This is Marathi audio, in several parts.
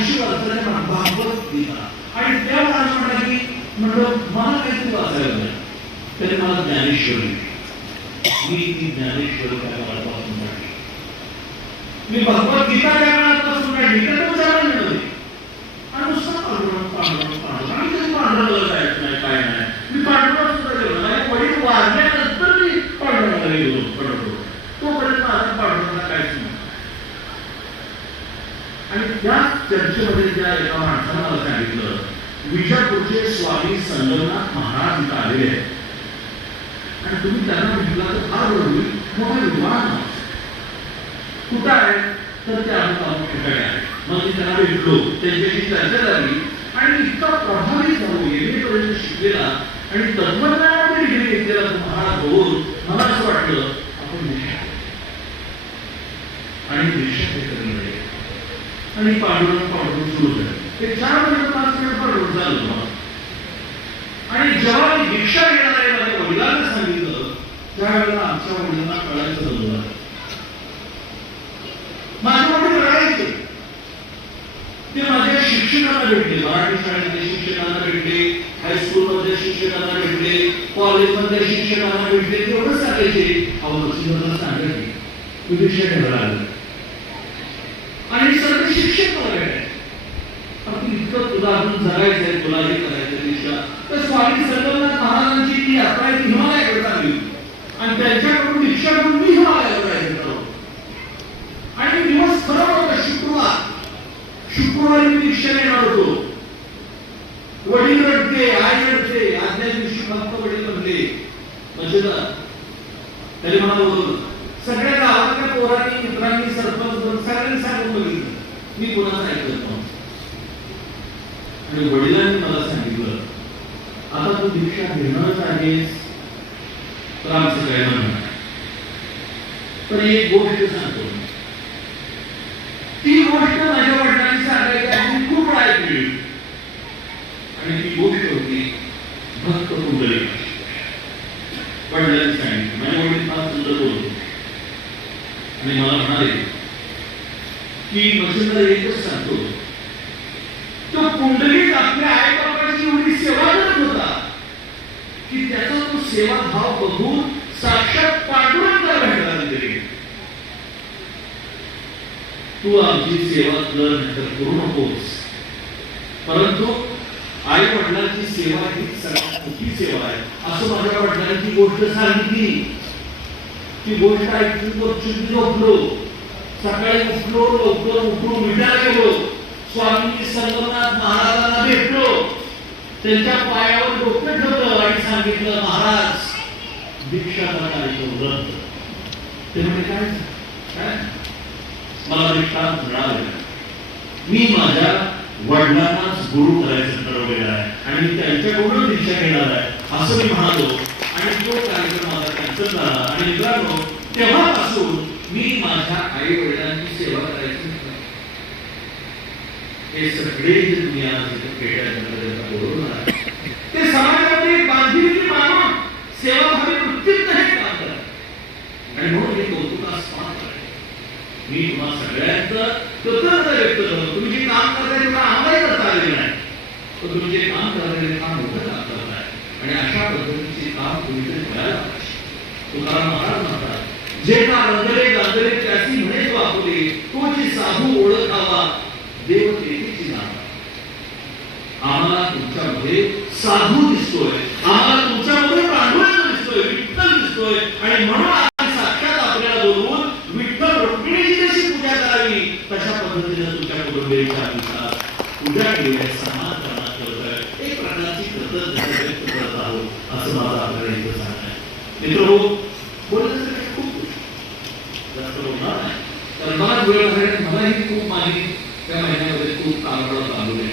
80 वर्षाच्या भागवत गीता आणि त्या माणूस म्हटला की म्हणलं मला काहीतरी वाचायला नाही, तरी मला ज्ञानेश्वरी, मी ती ज्ञानेश्वरी त्या काळापासून काढली, मी भगवत गीता त्या काळापासून काढली, तर तो विचारला मिळवली आणि नुसतं पांडुरंग आणि कधी पांडुरंगाला जायचं नाही काय नाही, मी पांडुरंग सुद्धा गेलो नाही, वडील वारल्यानंतर मी पांडुरंगाला गेलो पडतो, तोपर्यंत माझा पांडुरंगाला काहीच नाही. आणि त्या चर्चेमध्ये त्या एका माणसानं मला सांगितलं, विजापूरचे स्वामी संगमनाथ महाराज इथं आलेले आहेत आणि तुम्ही त्यांना भेटला तर फार बरोबर मोठा विद्वान कुठं आहे, तर ते आम्ही ठिकाणी आहे. मग मी त्यांना भेटलो, त्यांच्याशी चर्चा झाली आणि इतका प्रभावित झालो एमएपर्यंत शिकलेला आणि तत्वज्ञानामध्ये डिग्री घेतलेला महाराज होऊन मला असं वाटलं आपण आणि दीक्षा घेतली आणि पांडुरंग सुरू झालं. ते 4 महिने 5 महिने पांडुरंग झालं. आणि जेव्हा मी दीक्षा घेणार आहे माझ्या वडिलांना सांगितलं, त्यावेळेला आमच्या वडिलांना कळायचं नव्हतं. माझे वडील रडायचे. ते माझ्या शिक्षकांना भेटले, मराठी शाळेतल्या शिक्षकांना भेटले, हायस्कूलमधल्या शिक्षकांना भेटले, कॉलेजमधल्या शिक्षकांना भेटले. ते एवढंच सांगायचे, अवघड सांगायचे तू दीक्षा घ्यायला आलं आणि सर्व शिक्षक मला भेटायचे. आपण इतकं तुला अजून जगायचंय, तुला हे करायचं दीक्षा. तर स्वामी संगमनाथ महाराजांची ती यात्रा आहे, ती हिमालयाकडे चालली आणि त्यांच्याकडून दीक्षा घेऊन मी हिमालयाला जायचं. आणि दिवस खरं होता शुक्रवारी मी दीक्षा घेणार होतो. वडील रडते, आई रडते. आदल्या दिवशी फक्त वडील म्हणले मजेदार, तरी मला बोलवलं. सगळ्या गावातल्या पोरांनी, मित्रांनी, सरपंच सगळ्यांनी सांगून बघितलं, मी कोणाचं ऐकत नव्हतं. आणि वडिलांनी मला सांगितलं, आता तू दीक्षा घेणारच आहेस तर आमचं काय म्हणणार. पण एक गोष्ट सांगतो, ती गोष्ट माझ्या वडिलांनी सांगायची मी खूप ऐकली आणि ती गोष्ट होती भक्त कुंडली. वडिलांनी सांगितलं, माझ्या वडील फार सुंदर बोलतो आणि मला म्हणाले की मजेदार एकच सांगतो, तो कुंडलीत आपल्या आई बाबाची एवढी सेवा करत होता की त्याचा तो सेवा भाव बघून साक्षात पांडुरंगाला भेटला. तरी तू आमची सेवा कर करू नकोस, परंतु आई वडिलांची सेवा ही सगळ्यात मोठी सेवा आहे असं माझ्या वडिलांची गोष्ट सांगितली. ती गोष्ट ऐकून झोपलो. सकाळी उठलो, लवकर उठून विटायला गेलो, स्वामी संगमनाथ महाराजांना भेटलो, त्यांच्या पायावर डोकं ठेवलं आणि सांगितलं, महाराज दीक्षा करायचं रद्द. ते म्हणजे काय मला दीक्षा मिळाली. मी माझ्या वडिलांनाच गुरु करायचं ठरवलेलं आहे आणि मी त्यांच्याकडून दीक्षा घेणार आहे असं मी म्हणालो. आणि तो कार्यक्रम माझा कॅन्सल झाला आणि मित्रांनो तेव्हापासून मी माझ्या आई वडिलांची सेवा करायची. हे सगळे जे तुम्ही आज बोलवणार ते समाजामध्ये बांधिलकी मानून सेवाभावी वृत्तीत नाही काम करत आणि म्हणून हे कौतुकास्पद आहे. मी तुम्हा सगळ्यांचं कृतज्ञता व्यक्त करतो. तुम्ही जे काम करताय तेवढं आम्हालाही करता आलेलं नाही, पण तुम्ही जे काम करताय ते काम मोठं काम करताय आणि अशा पद्धतीचे काम तुम्ही करायला पाहिजे. तुकाराम महाराज म्हणतात, जे का रंगले गांधले त्याची म्हणेच वापरले, तोची साधू ओळखावा देव तेथीची नाव. आम्हाला तुमच्यामध्ये साधू दिसतोय, आम्हाला तुमच्यामध्ये पांडुरंग दिसतोय, विठ्ठल दिसतोय आणि म्हणून आम्ही साक्षात आपल्याला बोलवून विठ्ठल रुक्मिणीची जशी पूजा करावी तशा पद्धतीने तुमच्या कुटुंबियांच्या पूजा केली आहे, सन्मान करण्यात करतोय, एक प्रकारची कृतज्ञता व्यक्त करत आहोत असं मला आपल्याला इथं सांगणं आहे. मित्रहो, बोलायचं खूप जास्त बोलणार नाही कारण मला वेळ झाल्याने मलाही खूप माहिती त्या महिन्यामध्ये खूप कामकाज चालू आहे.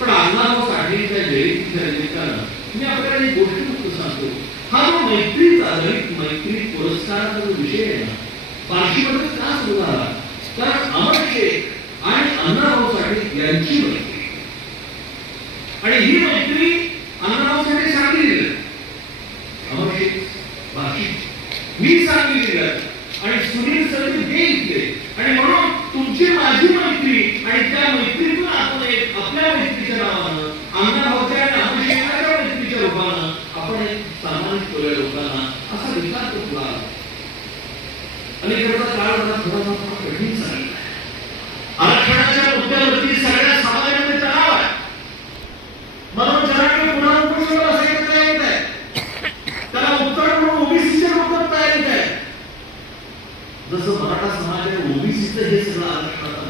पण अण्णाभाऊ साठेंच्या जयंतीच्या निमित्तानं मी आपल्याला एक गोष्ट फक्त सांगतो. हा जो मैत्रीचा आधारित मैत्री पुरस्काराचा जो विषय आहे ना, बार्शीमध्ये का सुरू झाला, तर अमर शेख आणि अण्णाभाऊ साठे यांची मैत्री आणि ही मैत्री अण्णाभाऊ साठे सांगली अमर शेख बार्शी, मी सांगितली आणि सुनील सर हे इथले आणि म्हणून तुमची माझी मैत्री आणि त्या मैत्रीतून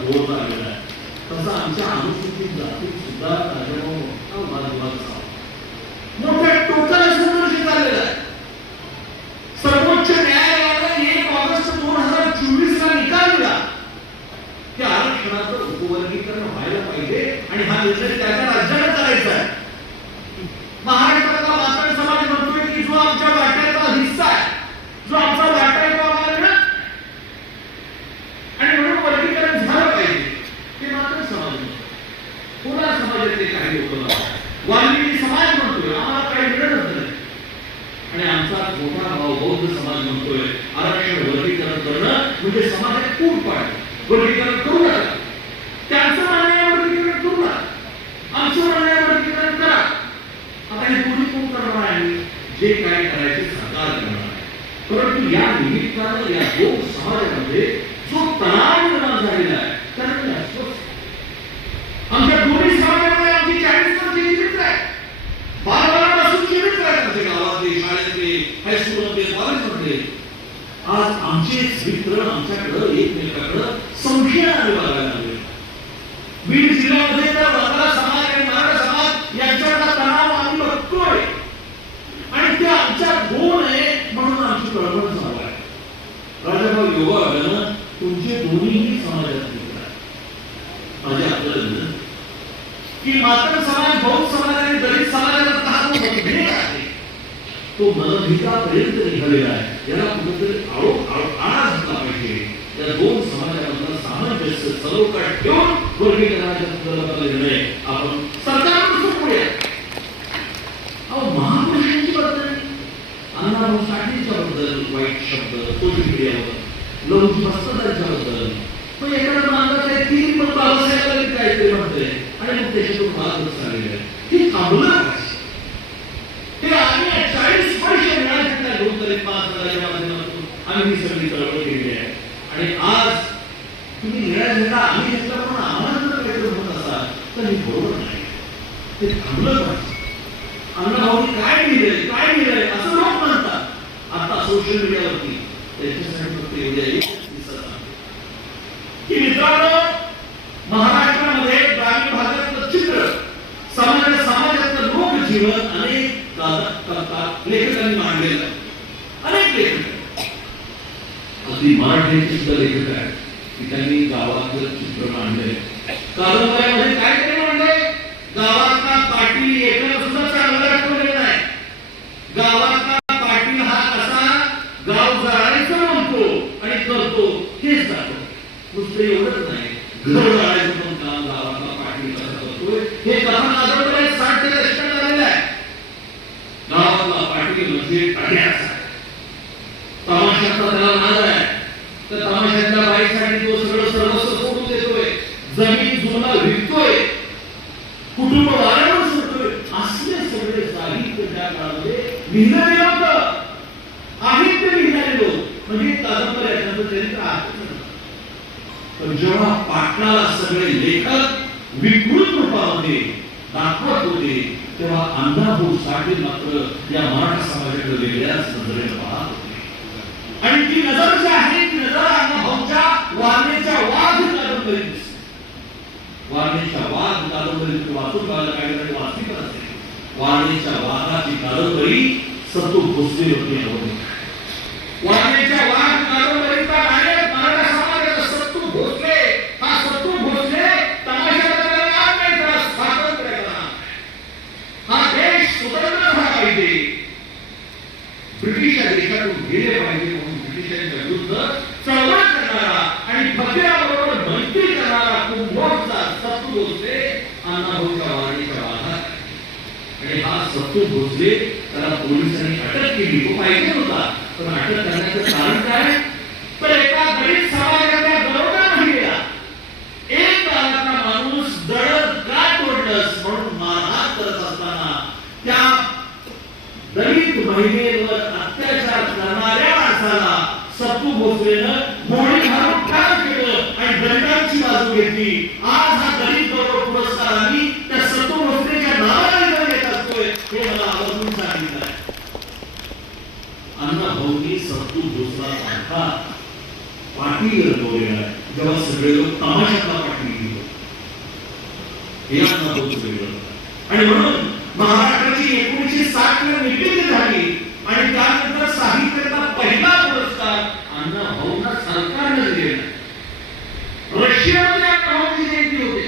ओळखला गेला आहे, तसा आमच्या अनुसूचित जातीत सुद्धा राजाभाऊ मोठा मोठ्या टोकाला संघर्ष चाललेला आहे. सर्वोच्च न्यायालयाने 1 ऑगस्ट 2024 ला निकाल दिला की आरक्षणाचं उपवर्गीकरण व्हायला पाहिजे आणि हा निर्णय त्या राज्याला करायचा आहे. महाराष्ट्रातला मातंग समाज म्हणतोय की जो आमच्या वाट्याचा हिस्सा आहे, जो आमचा वाटा आहे तो आम्हाला मिळत आणि म्हणून वर्गीकरण झालं पाहिजे. ते मातंग समाज म्हणतो. पुन्हा समाजातले काही लोक वाल्मिकी समाज म्हणतोय आम्हाला काही मिळतच नाही आणि आमचा मोठा भाऊ बौद्ध समाज म्हणतोय आरक्षण वर्गीकरण करणं म्हणजे समाजात फूट पाडणं. वर्गीकरण करू नका. त्यांचं म्हणणं वर्गीकरण करू नका, आमचं म्हणणं वर्गीकरण करा. आता हे पूर्वी कोण करणार आहे? जे काय करायचे सरकार करणार आहे. परंतु या निमित्तानं या दोन समाजामध्ये जो तणाव निर्माण झालेला आहे त्यामुळे आमच्या दोन्ही समाजामध्ये आमची 40 वर्षाची मित्र आहे. बालपणापासूनची मित्र आहेत. आमच्या गावातले, शाळेतले, हायस्कूलमध्ये, कॉलेजमधले आज आमचेच मित्र आमच्याकडं एकमेकाकडं संशयाने बघायला लागले. बीड जिल्ह्यामध्ये तर बंगाला समाज आणि मराठा समाज यांच्यातला तणाव आम्ही बघतोय आणि ते आमच्यात होऊ नये म्हणून आमची कळवळ चालू आहे. राजाभाऊ योगायोगानं तुमचे दोन्ही समाजात मित्र आहेत. माझ्या आपल्याला की मातंग समाज, बौद्ध समाज आणि दलित समाजाला मतभेद आहे तो मनभेदापर्यंत निघालेला आहे. याला कुठेतरी आळा घातला पाहिजे. या दोन समाजामधला सामंजस्य सलोख्यात ठेवून वर्गीकरणाच्या संदर्भातला निर्णय आपण सरकारकडून सोडूया. महापुरुषांची बद्दल अण्णाभाऊ साठेंच्या बद्दल वाईट शब्द सोशल मीडियावर, लहुजी बस्तादांच्या बद्दल पण एखादा माणसाचं आहे की पण बाबासाहेबांनी काहीतरी म्हणतोय आणि मग त्याच्यातून वादच झालेले आहे. हे थांबलं पाहिजे. ते आम्ही 40 वर्ष मिळाल्या दोन तरी 5 हजाराच्या माध्यमातून आम्ही ही सगळी चळवळ केलेली आहे आणि आज तुम्ही निर्णय आम्ही घेतला पण आम्हाला जर काहीतरी होत असाल तर हे बरोबर नाही. ते थांबलं पाहिजे. अण्णाभाऊंनी काय लिहिलंय असं लोक म्हणतात आता सोशल मीडियावरती. त्याच्यासाठी फक्त एवढ्या दिसत आहे की मित्रांनो महाराष्ट्रामध्ये ग्रामीण भागातलं चित्र, समाजातलं लोकजीवन अनेक लेखकांनी मांडलेलं. अनेक लेखक अगदी मराठीचे सुद्धा लेखक आहेत की त्यांनी गावातलं चित्र मांडले. कादंबऱ्यामध्ये काय तरी मांडले. गावातला पाटील एकाला सुद्धा चांगला दाखवलेला नाही. गावातला पाटील हा कसा गाव जाळायचं म्हणतो आणि करतो हेच दाखवतो. नुसतं एवढंच नाही, घर जाळायचं पण काम गावातला पाटील कसा करतोय हे कथा कादंबऱ्यात 60 च्या दशकात झालेलं आहे. गावातला पाटील म्हणजे टाळ्याचा तमाशाचा त्याला नाद आहे. तर तमाशातल्या बाईसाठी तो सगळं सर्वस्व सोडून देतोय, जमीन जुना विकतोय, कुटुंब वाऱ्यावर सोडतोय. असले सगळे साहित्य त्या काळामध्ये लिहिलं गेलं होतं. साहित्य लिहिणारे लोक म्हणजे कादंबऱ्या त्यांचं चरित्र आहे. पण जेव्हा पाटणाला सगळे लेखक विकृत रूपामध्ये दाखवत होते तेव्हा अण्णाभाऊ साठे मात्र या मराठा समाजाकडे वेगळ्याच नजरेने पाहत होते. आणि ती नजर जी आहे ती नजर अण्णाभाऊच्या वारणेच्या वाघ कादंबरीत दिसते. वारणेच्या वाघ कादंबरीत वाचून बघायला काही वाचली असेल. वारणेच्या वाघाची कादंबरी सत्तू भोसले होती. वारणेच्या वाघ कादंबरीचा नायक मराठा समाजाचा सत्तू भोसले. हा सत्तू भोसले तमाशाला नाव नाही त्याला स्वातंत्र्य करा. हा देश स्वतंत्र झाला पाहिजे, ब्रिटिश देशातून गेले पाहिजे म्हणून ब्रिटिशांच्या विरुद्ध चळवळ करणारा आणि फतेहाबरोबर मैत्री करणारा कुंभोजचा सत्तू भोसले अण्णाभाऊच्या वारणेच्या वाघात. आणि हा सत्तू भोसले त्याला पोलिसांनी अटक केली. तो पाहिजे होता पण अटक करण्याचं कारण काय? तर एका दलित समाजाच्या दरोडा महिलेला एक गावातला माणूस दडत का तोडलंस म्हणून मारहाण करत असताना त्या दलित महिलेवर अत्याचार करणाऱ्या माणसाला सत्तू भोसलेनं गोळी घालून ठार केलं आणि दलितांची बाजू घेतली. आज हा दलित गौरव पुरस्कार आम्ही त्या सत्तू भोसलेच्या नावाने देत असतोय हे मला आवर्जून सांगितलं आहे. अण्णाभाऊंनी सत्तू भोसला सारखा पाठी रंगवलेला आहे, जेव्हा सगळे लोक तमाशाला पाठी घेतो हे अण्णाभाऊचं वेगळं. आणि म्हणून महाराष्ट्राची 1960 ला मीटिंग झाली आणि त्यानंतर साहित्याचा पहिला पुरस्कार अण्णाभाऊंना सरकारने दिला. रशियामध्ये अण्णाभाऊंची जयंती होते.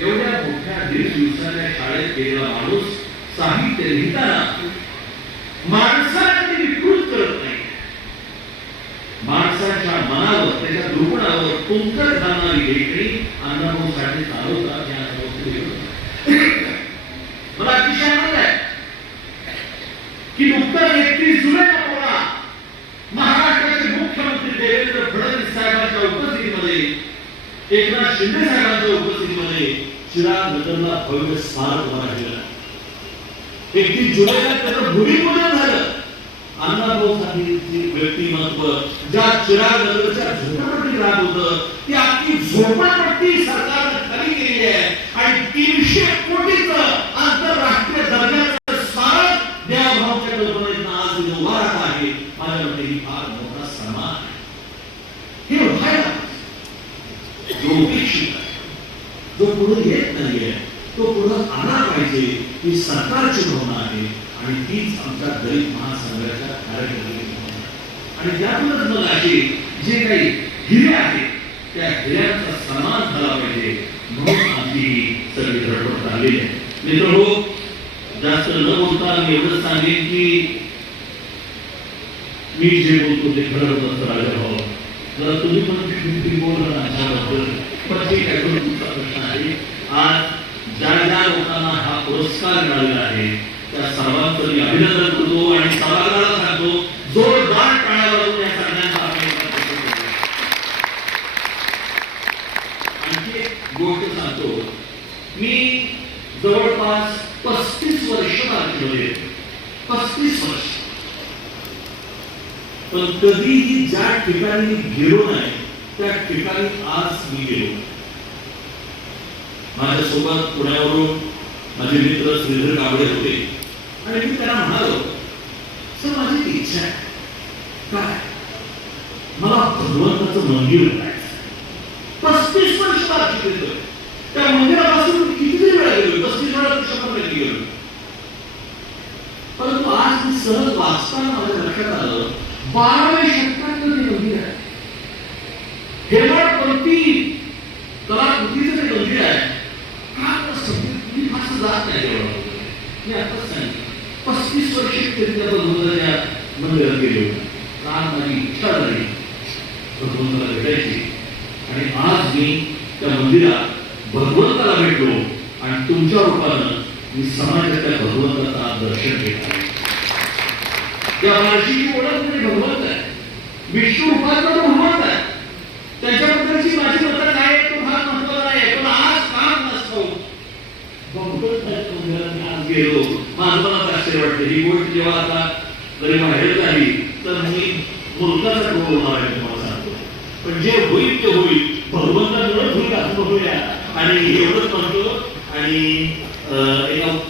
एवढ्या मोठ्या दिवसाच्या शाळेत गेलेला माणूस साहित्य लिहिताना माणसाला ते विकृत करत नाही, माणसाच्या मनावर त्याच्या दुर्गुणावर कुंकर घालणारी लेखणी अण्णाभाऊसाठी चालवतात. या मला अतिशय आनंद आहे की नुकताच 31 जुलैला महाराष्ट्राचे मुख्यमंत्री देवेंद्र फडणवीस साहेबांच्या उपस्थितीमध्ये, एकनाथ शिंदे साहेबांच्या उपस्थितीमध्ये चिराग नगरला भव्य स्मारक उभा केलं. 31 जुलैला त्याचं भूमिपूजन झालं. अण्णाभाऊसाठीचे व्यक्तिमत्व ज्या चिराग नगरच्या झोपडपट्टीत राहत होतं, ती अख्खी झोपडपट्टी सरकारने खाली केली आहे आणि 300 कोटीचं आंतरराष्ट्रीय दर्जाचं स्मारक देवाभाऊच्या कल्पनेतून आज उभा राहत आहे. माझ्या मते ही फार मोठा सन्मान आहे. हे व्हायला जो उपेक्षित आहे, जो पुढे येत नाहीये, तो पुढे आला पाहिजे. ही सरकारची भावना आहे आणि तीच आमच्या दलित महासंघाच्या कार्यकर्त्यांची भावना आहे. आणि त्यातूनच मग अशी जे काही हिरे आहेत त्या हिऱ्यांचा सन्मान झाला पाहिजे, म्हणून आमची ही सगळी धडपड चाललेली आहे. मित्रांनो, जास्त न बोलता मी एवढंच सांगेन की मी जे बोलतो ते खरं होतं राजाभाऊ. जर तुम्ही पण बोलला माझ्याबद्दल पण ठीक आहे, तुमचा प्रश्न आहे. आज ज्या ज्या लोकांना हा पुरस्कार मिळालेला आहे त्या सर्वांचं मी अभिनंदन करतो आणि सभागृहाला सांगतो, जोरदार टाळ्या वाजवून या सगळ्यांचा आणखी एक गोष्ट सांगतो. मी जवळपास 35 वर्ष राजकीय, 35 वर्ष, पण कधीही ज्या ठिकाणी गेलो नाही त्या ठिकाणी आज मी गेलो. माझ्यासोबत पुण्यावरून माझे मित्र श्रीधर गावडे होते आणि मी त्यांना म्हणालो, सर माझी इच्छा आहे, काय मला भगवंताचं मंदिर करायचं. 35 वर्ष राजकीय केलं, त्या मंदिरापासून किती वेळा गेलो, 35 वेळा 100 वेळा गेलो. परंतु आज मी सहज वाचताना माझ्या लक्षात आलं, 12व्या शतकातलं ते मंदिर आहे. हेमाडपंथी कलाकृतीचं ते मंदिर आहे. मी फारसं जात नाही तेवढं, मी आताच सांगितलं 35 वर्ष त्या भगवंताच्या मंदिरात गेलो. आज माझी इच्छा झाली भगवंताला भेटायची आणि आज मी त्या मंदिरात भगवंताला भेटलो आणि तुमच्या रूपानं मी समाजाच्या भगवंताचा दर्शन घेत आहे. त्या माणसाची ओळख म्हणजे भगवंत आहे, विष्णू रूपातला तो भगवंत आहे. त्याच्याबद्दलची माझी मतं काय आहे तो फार महत्वाचा आहे. पण आज काम नसतो आज गेलो, माझं मनात आश्चर्य वाटते. ही गोष्ट जेव्हा आता जरी बाहेर झाली तर मी मूर्खाचा डोळ होणार आहे तुम्हाला सांगतो. पण जे होईल ते होईल, भगवंतामुळे होईल असं बघूया. आणि एवढंच म्हणतो आणि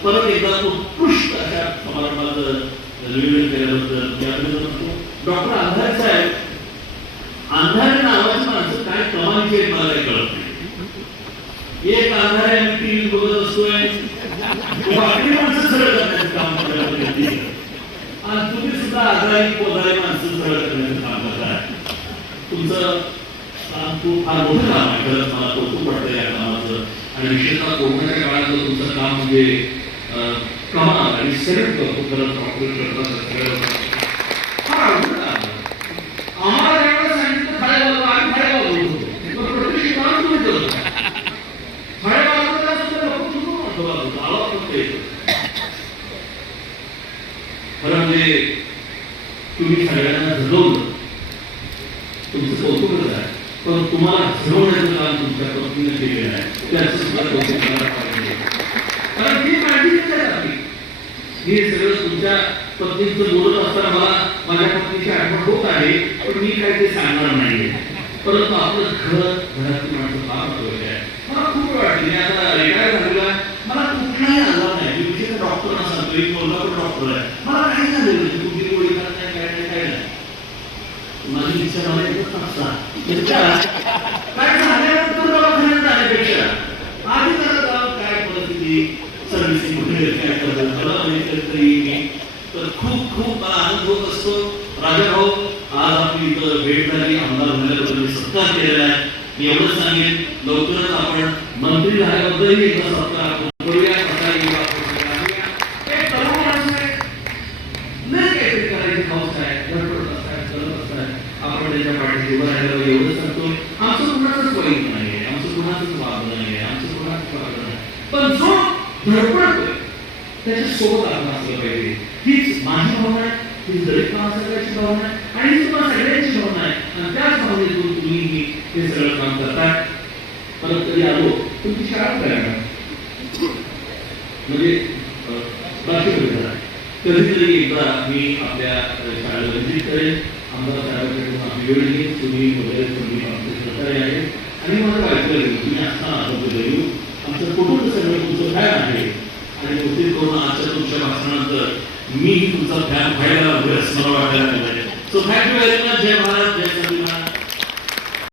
परत एकदा उत्कृष्ट अशा समारंभाचं नियोजन केल्याबद्दल मी अभिनंदन करतो. डॉक्टर अंधारे साहेब, अंधारे नावाची माणसं काय कमालीची आहेत मला काही कळत नाही. एक अंधारे आम्ही टीव्ही बघत असतोय, बाकी माणसं सरळ करण्याचं काम करायला. आज तुम्ही सुद्धा आजारी पोजारी माणसं सरळ करण्याचं काम करताय. तुमचं काम खूप फार मोठं काम आहे. खरंच मला कौतुक वाटतं या कामाचं. आणि विशेषतः कोरोनाच्या काळातलं तुमचं काम म्हणजे कमाल आणि सरळ करतो. खरंच डॉक्टर आम्हाला त्यावेळेला सांगितलं फाळे बाबा, आम्ही फाळे बाबा होतो. प्रत्यक्ष काम तुम्ही करतो फाळे बाबा सुद्धा लोक तुमचं म्हणतो आवाज फक्त येतो. खरं म्हणजे तुम्ही सगळ्यांना झगवलं, तुमचं कौतुकच आहे. पण तुम्हाला झगवण्याचं काम तुमच्या पत्नीने केलेलं आहे, त्याचं सुद्धा कौतुक करायला पाहिजे. कारण ती काळजी घेण्यासाठी हे सगळं तुमच्या पत्नीचं बोलत असताना मला माझ्या पत्नीची आठवण होत आहे. पण मी काय ते सांगणार नाहीये. परंतु आपलं घरातली माणसं फार महत्वाची आहे. मला खूप वाटलं, मी आता रिटायर झालेला, मला कुठलाही आजार नाही. मी विशेष डॉक्टरांना सांगतो, एक मुलगा पण डॉक्टर आहे, मला काही झालेलं नाही. तुमची गोळी खात नाही, काय नाही, काय नाही. माझी इच्छा असता काय झाल्यानंतर दवाखान्यात जाण्यापेक्षा आधी जरा गावात काय परिस्थिती सर्व्हिसिंग वगैरे काय करतात मला तरी तर खूप खूप मला आनंद होत असतो. राजा भाऊ आज आपली इथं भेट झाली, आमदार झाल्याबद्दल सत्कार केलेला आहे. मी एवढंच सांगेन लवकरच आपण मंत्री झाल्याबद्दलही एकदा सत्कार करूया. आपण त्याच्या पाठीशी उभं राहिलं एवढं सांगतो. आमचं कुणाचंच वाईट नाही, आमचं कुणाचंच वागणं नाही, आमचं कुणाचंच वागणं नाही, पण जो धडपडतोय त्याच्या सोबत आपण असलं पाहिजे. हीच माझी भावना आहे, ही दलित सगळ्याची भावना आहे आणि ही तुम्हाला सगळ्यांची भावना आहे. आणि त्याच भावनेतून तुम्ही हे सगळं काम करताय. परत कधी आलो तुमची शाळा करायला म्हणजे बाकी कधीतरी एकदा मी आपल्या शाळेला विजिट करेन. आमदार साहेबांकडून आपली वेळ घेईन. तुम्ही वगैरे तुम्ही आमचे सहकारी आहे आणि मला ऐकलं तुम्ही असताना आमचं कुटुंब सगळं तुमचं फॅन आहे आणि कोशिश करून आजच्या तुमच्या भाषणानंतर मी तुमचा फॅन व्हायला वगैरे असं मला वाटायला लागलं. So thank you very much. जय महाराज, जय